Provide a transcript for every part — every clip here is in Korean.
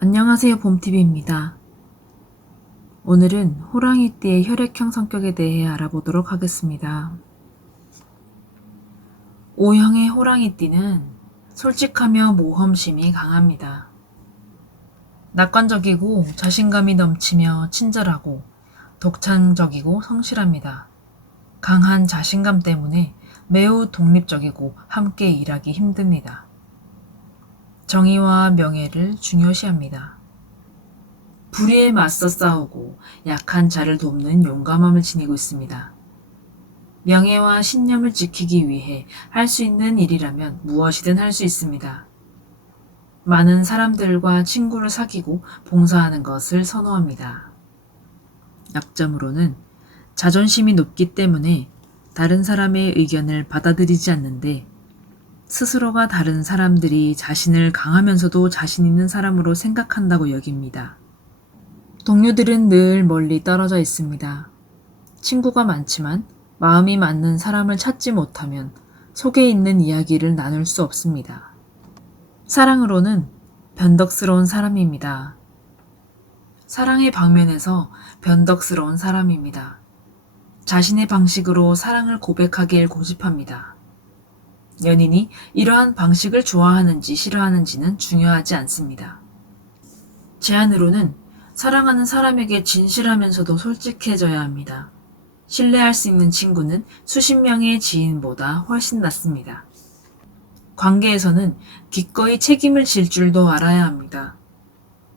안녕하세요, 봄TV입니다. 오늘은 호랑이띠의 혈액형 성격에 대해 알아보도록 하겠습니다. O형의 호랑이띠는 솔직하며 모험심이 강합니다. 낙관적이고 자신감이 넘치며 친절하고 독창적이고 성실합니다. 강한 자신감 때문에 매우 독립적이고 함께 일하기 힘듭니다. 정의와 명예를 중요시합니다. 불의에 맞서 싸우고 약한 자를 돕는 용감함을 지니고 있습니다. 명예와 신념을 지키기 위해 할 수 있는 일이라면 무엇이든 할 수 있습니다. 많은 사람들과 친구를 사귀고 봉사하는 것을 선호합니다. 약점으로는 자존심이 높기 때문에 다른 사람의 의견을 받아들이지 않는데 스스로가 다른 사람들이 자신을 강하면서도 자신 있는 사람으로 생각한다고 여깁니다. 동료들은 늘 멀리 떨어져 있습니다. 친구가 많지만 마음이 맞는 사람을 찾지 못하면 속에 있는 이야기를 나눌 수 없습니다. 사랑으로는 변덕스러운 사람입니다. 사랑의 방면에서 변덕스러운 사람입니다. 자신의 방식으로 사랑을 고백하길 고집합니다. 연인이 이러한 방식을 좋아하는지 싫어하는지는 중요하지 않습니다. 제안으로는 사랑하는 사람에게 진실하면서도 솔직해져야 합니다. 신뢰할 수 있는 친구는 수십 명의 지인보다 훨씬 낫습니다. 관계에서는 기꺼이 책임을 질 줄도 알아야 합니다.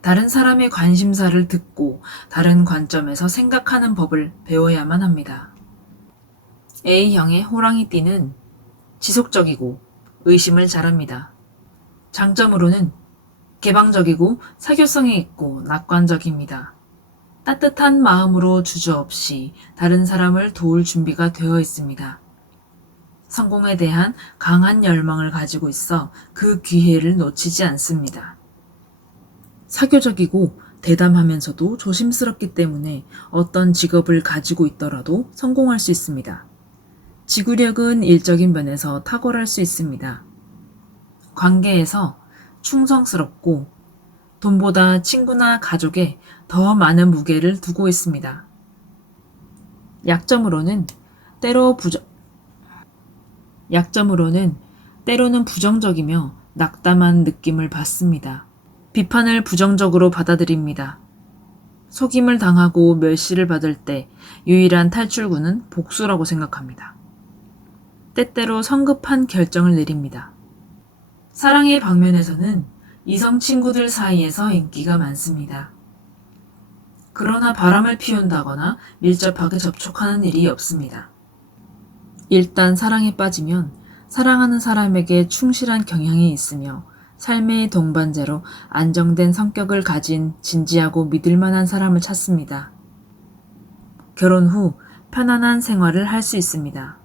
다른 사람의 관심사를 듣고 다른 관점에서 생각하는 법을 배워야만 합니다. A형의 호랑이띠는 지속적이고 의심을 잘합니다. 장점으로는 개방적이고 사교성이 있고 낙관적입니다. 따뜻한 마음으로 주저없이 다른 사람을 도울 준비가 되어 있습니다. 성공에 대한 강한 열망을 가지고 있어 그 기회를 놓치지 않습니다. 사교적이고 대담하면서도 조심스럽기 때문에 어떤 직업을 가지고 있더라도 성공할 수 있습니다. 지구력은 일적인 면에서 탁월할 수 있습니다. 관계에서 충성스럽고 돈보다 친구나 가족에 더 많은 무게를 두고 있습니다. 약점으로는 때로는 부정적이며 낙담한 느낌을 받습니다. 비판을 부정적으로 받아들입니다. 속임을 당하고 멸시를 받을 때 유일한 탈출구는 복수라고 생각합니다. 때때로 성급한 결정을 내립니다. 사랑의 방면에서는 이성 친구들 사이에서 인기가 많습니다. 그러나 바람을 피운다거나 밀접하게 접촉하는 일이 없습니다. 일단 사랑에 빠지면 사랑하는 사람에게 충실한 경향이 있으며 삶의 동반자로 안정된 성격을 가진 진지하고 믿을 만한 사람을 찾습니다. 결혼 후 편안한 생활을 할 수 있습니다.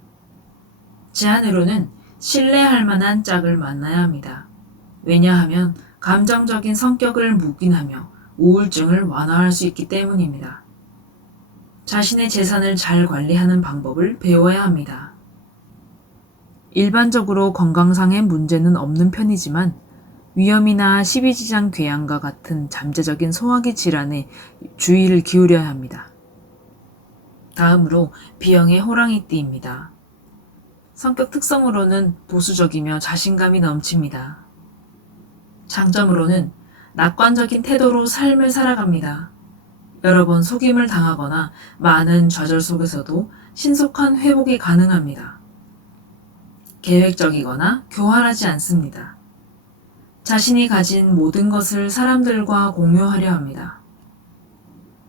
제안으로는 신뢰할 만한 짝을 만나야 합니다. 왜냐하면 감정적인 성격을 묵인하며 우울증을 완화할 수 있기 때문입니다. 자신의 재산을 잘 관리하는 방법을 배워야 합니다. 일반적으로 건강상의 문제는 없는 편이지만 위염이나 십이지장 궤양과 같은 잠재적인 소화기 질환에 주의를 기울여야 합니다. 다음으로 B형의 호랑이띠입니다. 성격 특성으로는 보수적이며 자신감이 넘칩니다. 장점으로는 낙관적인 태도로 삶을 살아갑니다. 여러 번 속임을 당하거나 많은 좌절 속에서도 신속한 회복이 가능합니다. 계획적이거나 교활하지 않습니다. 자신이 가진 모든 것을 사람들과 공유하려 합니다.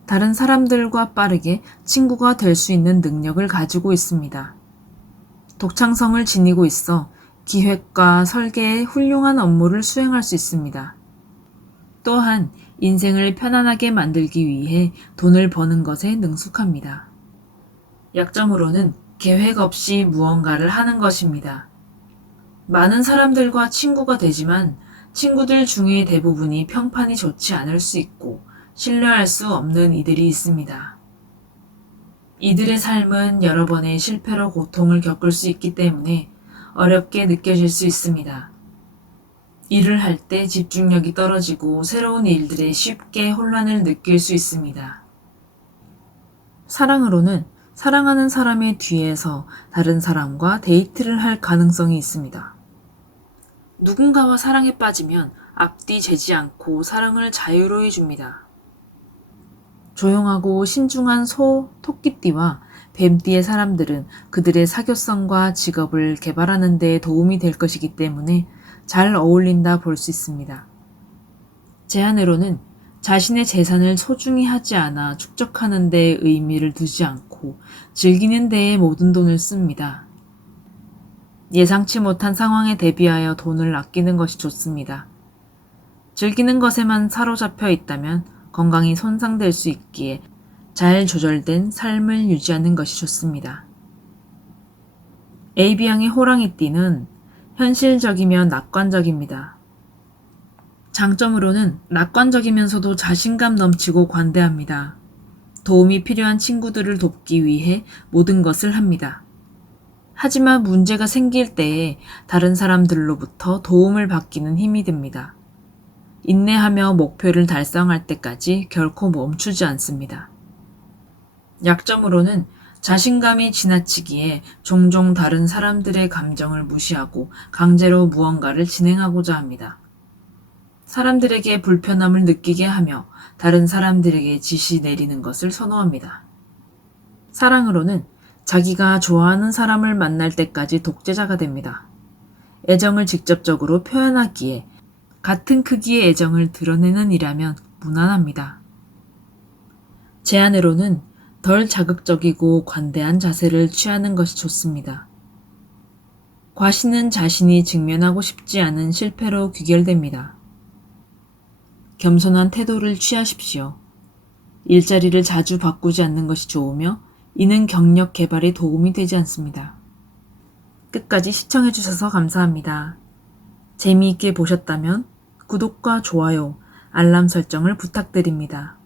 다른 사람들과 빠르게 친구가 될 수 있는 능력을 가지고 있습니다. 독창성을 지니고 있어 기획과 설계에 훌륭한 업무를 수행할 수 있습니다. 또한 인생을 편안하게 만들기 위해 돈을 버는 것에 능숙합니다. 약점으로는 계획 없이 무언가를 하는 것입니다. 많은 사람들과 친구가 되지만 친구들 중에 대부분이 평판이 좋지 않을 수 있고 신뢰할 수 없는 이들이 있습니다. 이들의 삶은 여러 번의 실패로 고통을 겪을 수 있기 때문에 어렵게 느껴질 수 있습니다. 일을 할 때 집중력이 떨어지고 새로운 일들에 쉽게 혼란을 느낄 수 있습니다. 사랑으로는 사랑하는 사람의 뒤에서 다른 사람과 데이트를 할 가능성이 있습니다. 누군가와 사랑에 빠지면 앞뒤 재지 않고 사랑을 자유로이 줍니다. 조용하고 신중한 소, 토끼띠와 뱀띠의 사람들은 그들의 사교성과 직업을 개발하는 데 도움이 될 것이기 때문에 잘 어울린다 볼 수 있습니다. 제안으로는 자신의 재산을 소중히 하지 않아 축적하는 데 의미를 두지 않고 즐기는 데에 모든 돈을 씁니다. 예상치 못한 상황에 대비하여 돈을 아끼는 것이 좋습니다. 즐기는 것에만 사로잡혀 있다면 건강이 손상될 수 있기에 잘 조절된 삶을 유지하는 것이 좋습니다. AB형의 호랑이띠는 현실적이며 낙관적입니다. 장점으로는 낙관적이면서도 자신감 넘치고 관대합니다. 도움이 필요한 친구들을 돕기 위해 모든 것을 합니다. 하지만 문제가 생길 때에 다른 사람들로부터 도움을 받기는 힘이 듭니다. 인내하며 목표를 달성할 때까지 결코 멈추지 않습니다. 약점으로는 자신감이 지나치기에 종종 다른 사람들의 감정을 무시하고 강제로 무언가를 진행하고자 합니다. 사람들에게 불편함을 느끼게 하며 다른 사람들에게 지시 내리는 것을 선호합니다. 사랑으로는 자기가 좋아하는 사람을 만날 때까지 독재자가 됩니다. 애정을 직접적으로 표현하기에 같은 크기의 애정을 드러내는 일이라면 무난합니다. 제안으로는 덜 자극적이고 관대한 자세를 취하는 것이 좋습니다. 과시는 자신이 직면하고 싶지 않은 실패로 귀결됩니다. 겸손한 태도를 취하십시오. 일자리를 자주 바꾸지 않는 것이 좋으며 이는 경력 개발에 도움이 되지 않습니다. 끝까지 시청해주셔서 감사합니다. 재미있게 보셨다면 구독과 좋아요, 알람 설정을 부탁드립니다.